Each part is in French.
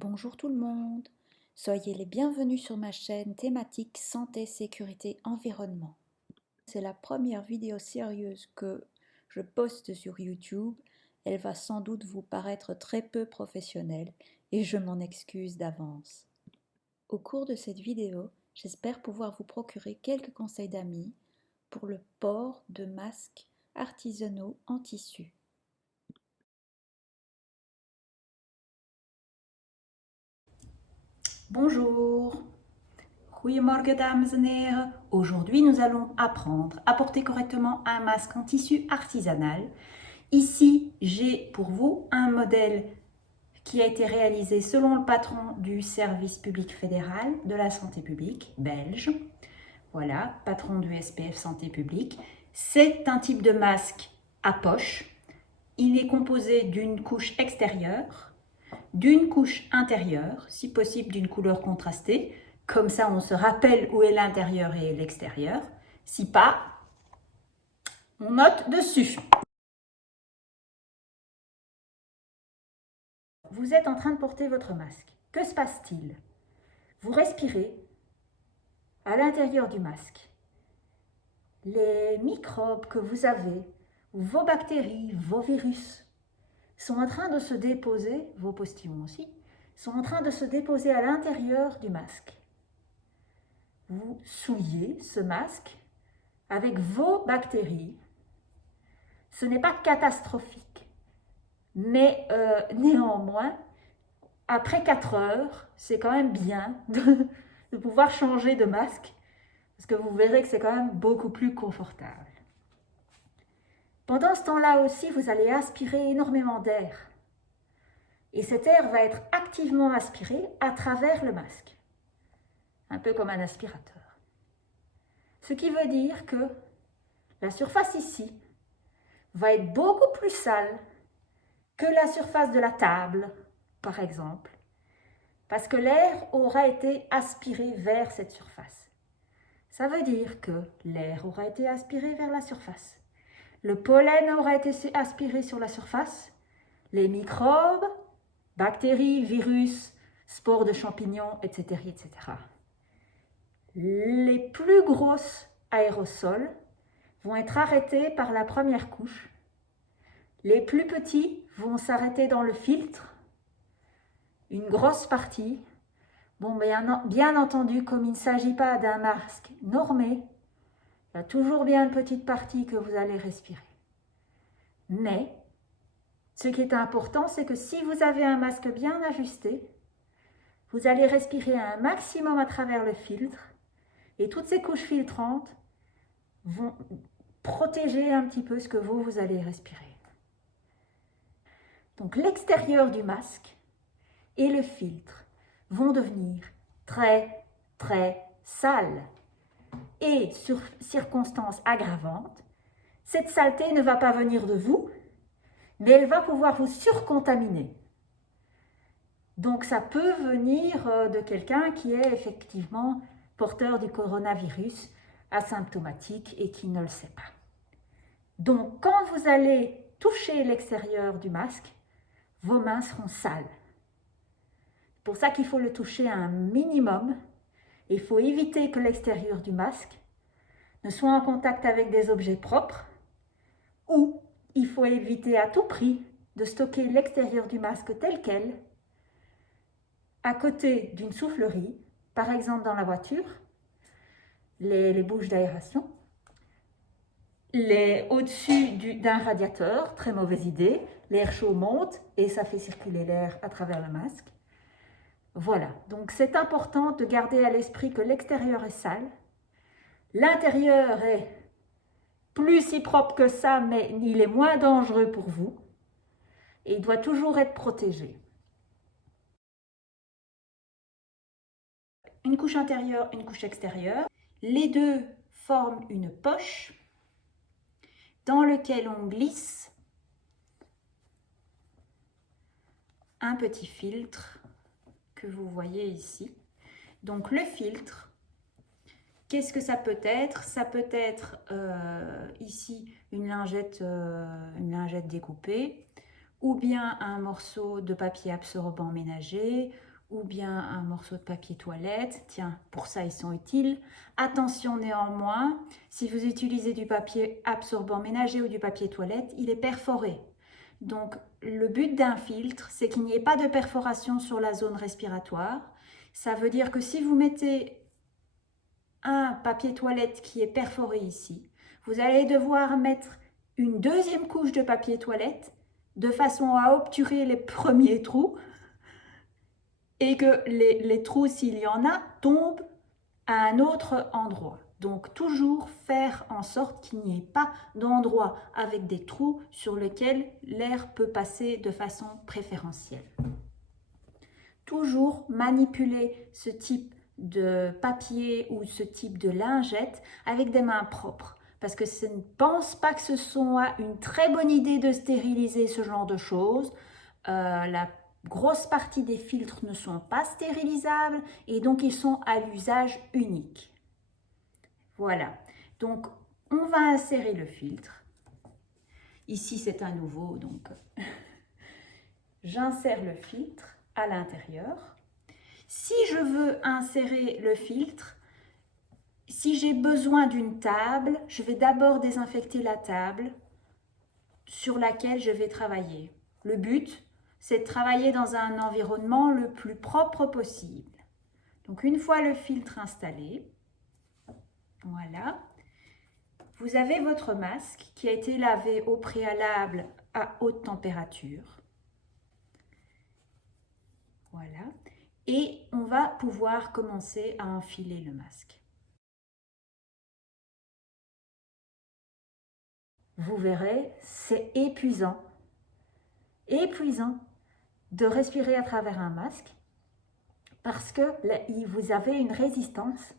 Bonjour tout le monde, soyez les bienvenus sur ma chaîne thématique santé, sécurité, environnement. C'est la première vidéo sérieuse que je poste sur YouTube. Elle va sans doute vous paraître très peu professionnelle et je m'en excuse d'avance. Au cours de cette vidéo, j'espère pouvoir vous procurer quelques conseils d'amis pour le port de masques artisanaux en tissu. Bonjour, goedemorgen dames en heren. Aujourd'hui, nous allons apprendre à porter correctement un masque en tissu artisanal. Ici, j'ai pour vous un modèle qui a été réalisé selon le patron du service public fédéral de la santé publique belge. Voilà, patron du SPF Santé publique. C'est un type de masque à poche. Il est composé d'une couche extérieure, d'une couche intérieure, si possible d'une couleur contrastée. Comme ça, on se rappelle où est l'intérieur et l'extérieur. Si pas, on note dessus. Vous êtes en train de porter votre masque. Que se passe-t-il? Vous respirez à l'intérieur du masque. Les microbes que vous avez, vos bactéries, vos virus, sont en train de se déposer, vos postillons aussi, sont en train de se déposer à l'intérieur du masque. Vous souillez ce masque avec vos bactéries. Ce n'est pas catastrophique, mais néanmoins, après 4 heures, c'est quand même bien de pouvoir changer de masque, parce que vous verrez que c'est quand même beaucoup plus confortable. Pendant ce temps-là aussi, vous allez aspirer énormément d'air. Et cet air va être activement aspiré à travers le masque, un peu comme un aspirateur. Ce qui veut dire que la surface ici va être beaucoup plus sale que la surface de la table, par exemple, parce que l'air aura été aspiré vers cette surface. Ça veut dire que l'air aura été aspiré vers la surface. Le pollen aura été aspiré sur la surface. Les microbes, bactéries, virus, spores de champignons, etc., etc. Les plus grosses aérosols vont être arrêtés par la première couche. Les plus petits vont s'arrêter dans le filtre, une grosse partie. Bon, bien entendu, comme il ne s'agit pas d'un masque normé, il y a toujours bien une petite partie que vous allez respirer. Mais, ce qui est important, c'est que si vous avez un masque bien ajusté, vous allez respirer un maximum à travers le filtre et toutes ces couches filtrantes vont protéger un petit peu ce que vous allez respirer. Donc l'extérieur du masque et le filtre vont devenir très, très sales. Et sur circonstances aggravantes, cette saleté ne va pas venir de vous, mais elle va pouvoir vous surcontaminer. Donc ça peut venir de quelqu'un qui est effectivement porteur du coronavirus, asymptomatique et qui ne le sait pas. Donc quand vous allez toucher l'extérieur du masque, vos mains seront sales. C'est pour ça qu'il faut le toucher à un minimum. Il faut éviter que l'extérieur du masque ne soit en contact avec des objets propres, ou il faut éviter à tout prix de stocker l'extérieur du masque tel quel à côté d'une soufflerie, par exemple dans la voiture, les bouches d'aération, au-dessus d'un radiateur, très mauvaise idée, l'air chaud monte et ça fait circuler l'air à travers le masque. Voilà, donc c'est important de garder à l'esprit que l'extérieur est sale, l'intérieur est plus si propre que ça, mais il est moins dangereux pour vous et il doit toujours être protégé. Une couche intérieure, une couche extérieure. Les deux forment une poche dans laquelle on glisse un petit filtre que vous voyez ici. Donc le filtre, qu'est-ce que ça peut être? Ça peut être ici une lingette découpée, ou bien un morceau de papier absorbant ménager, ou bien un morceau de papier toilette. Tiens, pour ça, ils sont utiles. Attention néanmoins, si vous utilisez du papier absorbant ménager ou du papier toilette, il est perforé. Donc, le but d'un filtre, c'est qu'il n'y ait pas de perforation sur la zone respiratoire. Ça veut dire que si vous mettez un papier toilette qui est perforé ici, vous allez devoir mettre une deuxième couche de papier toilette de façon à obturer les premiers trous et que les trous, s'il y en a, tombent à un autre endroit. Donc toujours faire en sorte qu'il n'y ait pas d'endroit avec des trous sur lesquels l'air peut passer de façon préférentielle. Toujours manipuler ce type de papier ou ce type de lingette avec des mains propres. Parce que je ne pense pas que ce soit une très bonne idée de stériliser ce genre de choses. La grosse partie des filtres ne sont pas stérilisables et donc ils sont à l'usage unique. Voilà, donc on va insérer le filtre. Ici c'est un nouveau, donc j'insère le filtre à l'intérieur. Si je veux insérer le filtre, si j'ai besoin d'une table, je vais d'abord désinfecter la table sur laquelle je vais travailler. Le but, c'est de travailler dans un environnement le plus propre possible. Donc une fois le filtre installé, voilà, vous avez votre masque qui a été lavé au préalable à haute température. Voilà, et on va pouvoir commencer à enfiler le masque. Vous verrez, c'est épuisant de respirer à travers un masque parce que vous avez une résistance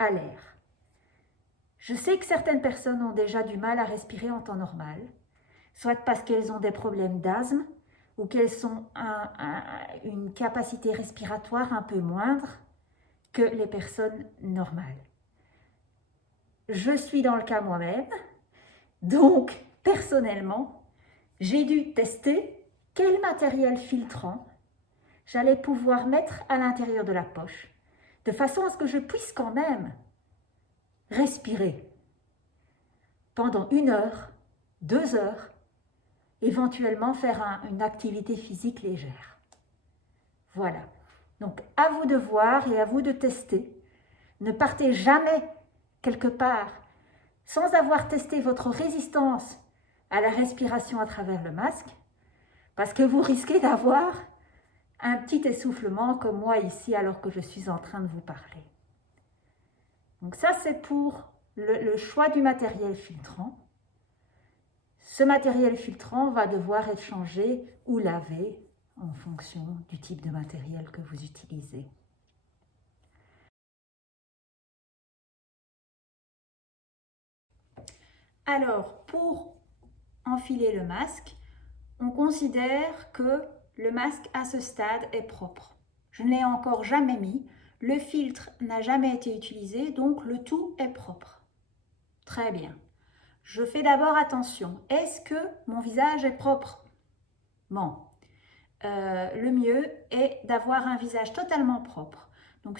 à l'air. Je sais que certaines personnes ont déjà du mal à respirer en temps normal, soit parce qu'elles ont des problèmes d'asthme ou qu'elles ont une capacité respiratoire un peu moindre que les personnes normales. Je suis dans le cas moi-même, donc personnellement, j'ai dû tester quel matériel filtrant j'allais pouvoir mettre à l'intérieur de la poche, de façon à ce que je puisse quand même respirer pendant 1 heure, 2 heures, éventuellement faire une activité physique légère. Voilà. Donc, à vous de voir et à vous de tester. Ne partez jamais quelque part sans avoir testé votre résistance à la respiration à travers le masque, parce que vous risquez d'avoir un petit essoufflement comme moi ici alors que je suis en train de vous parler. Donc ça, c'est pour le choix du matériel filtrant. Ce matériel filtrant va devoir être changé ou lavé en fonction du type de matériel que vous utilisez. Alors, pour enfiler le masque, on considère que le masque à ce stade est propre. Je ne l'ai encore jamais mis, le filtre n'a jamais été utilisé, donc le tout est propre. Très bien. Je fais d'abord attention. Est-ce que mon visage est propre? Bon. Le mieux est d'avoir un visage totalement propre. Donc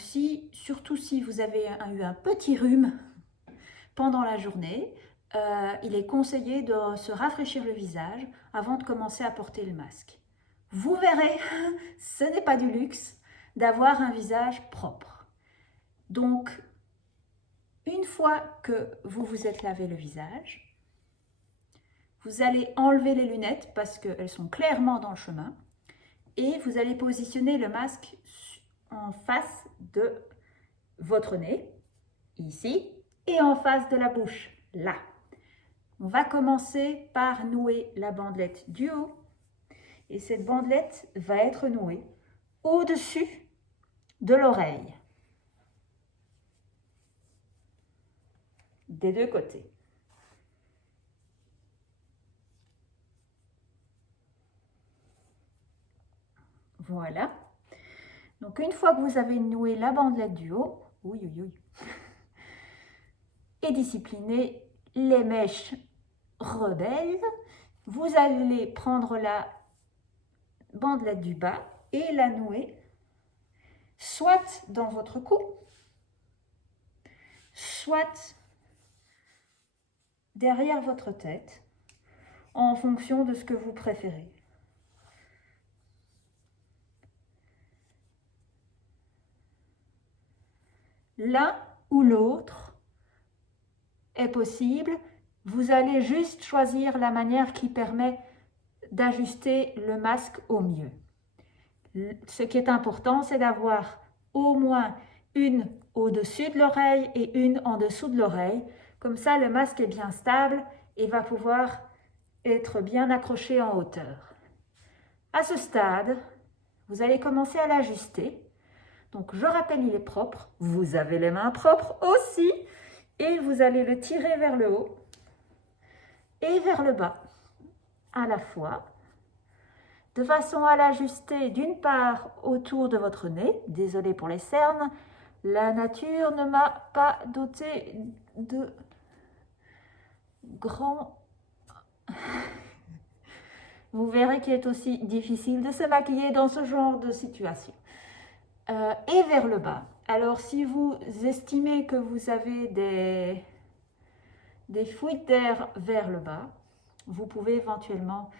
surtout si vous avez eu un petit rhume pendant la journée, il est conseillé de se rafraîchir le visage avant de commencer à porter le masque. Vous verrez, ce n'est pas du luxe d'avoir un visage propre. Donc, une fois que vous vous êtes lavé le visage, vous allez enlever les lunettes parce qu'elles sont clairement dans le chemin et vous allez positionner le masque en face de votre nez, ici, et en face de la bouche, là. On va commencer par nouer la bandelette du haut et cette bandelette va être nouée au-dessus de l'oreille, des deux côtés. Voilà. Donc une fois que vous avez noué la bandelette du haut, et discipliné les mèches rebelles, vous allez prendre la bandelette du bas et la nouer soit dans votre cou, soit derrière votre tête, en fonction de ce que vous préférez. L'un ou l'autre est possible. Vous allez juste choisir la manière qui permet d'ajuster le masque au mieux. Ce qui est important, c'est d'avoir au moins une au-dessus de l'oreille et une en dessous de l'oreille. Comme ça, le masque est bien stable et va pouvoir être bien accroché en hauteur. À ce stade, vous allez commencer à l'ajuster. Donc, je rappelle, il est propre. Vous avez les mains propres aussi. Et vous allez le tirer vers le haut et vers le bas à la fois, de façon à l'ajuster d'une part autour de votre nez. Désolée pour les cernes, la nature ne m'a pas doté de grands... Vous verrez qu'il est aussi difficile de se maquiller dans ce genre de situation. Et vers le bas. Alors, si vous estimez que vous avez des fuites d'air vers le bas, vous pouvez éventuellement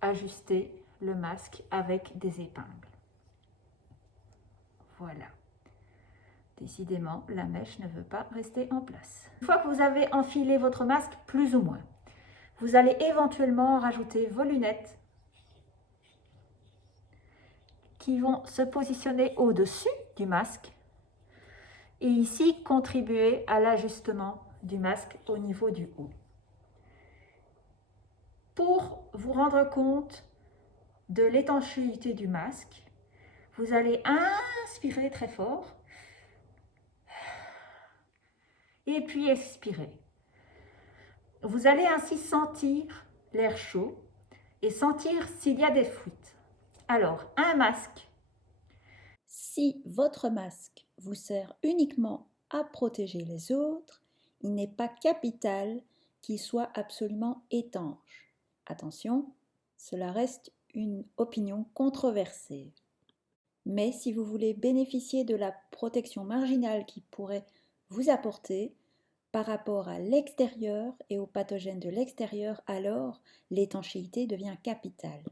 ajuster le masque avec des épingles. Voilà. Décidément, la mèche ne veut pas rester en place. Une fois que vous avez enfilé votre masque, plus ou moins, vous allez éventuellement rajouter vos lunettes qui vont se positionner au-dessus du masque et ici contribuer à l'ajustement du masque au niveau du haut. Pour vous rendre compte de l'étanchéité du masque, vous allez inspirer très fort et puis expirer. Vous allez ainsi sentir l'air chaud et sentir s'il y a des fuites. Alors, un masque. Si votre masque vous sert uniquement à protéger les autres, il n'est pas capital qu'il soit absolument étanche. Attention, cela reste une opinion controversée. Mais si vous voulez bénéficier de la protection marginale qu'il pourrait vous apporter par rapport à l'extérieur et aux pathogènes de l'extérieur, alors l'étanchéité devient capitale.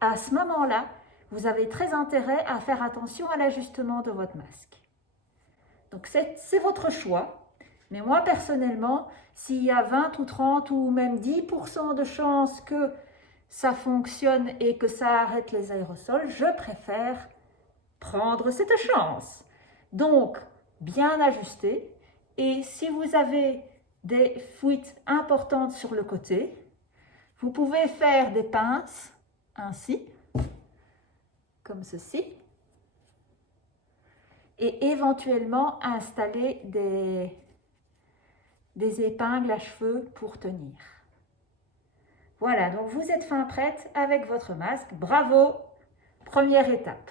À ce moment-là, vous avez très intérêt à faire attention à l'ajustement de votre masque. Donc c'est votre choix, mais moi personnellement, s'il y a 20 ou 30 ou même 10% de chances que ça fonctionne et que ça arrête les aérosols, je préfère prendre cette chance. Donc, bien ajuster. Et si vous avez des fuites importantes sur le côté, vous pouvez faire des pinces ainsi, comme ceci, et éventuellement installer des épingles à cheveux pour tenir. Voilà, donc vous êtes fin prête avec votre masque. Bravo! Première étape.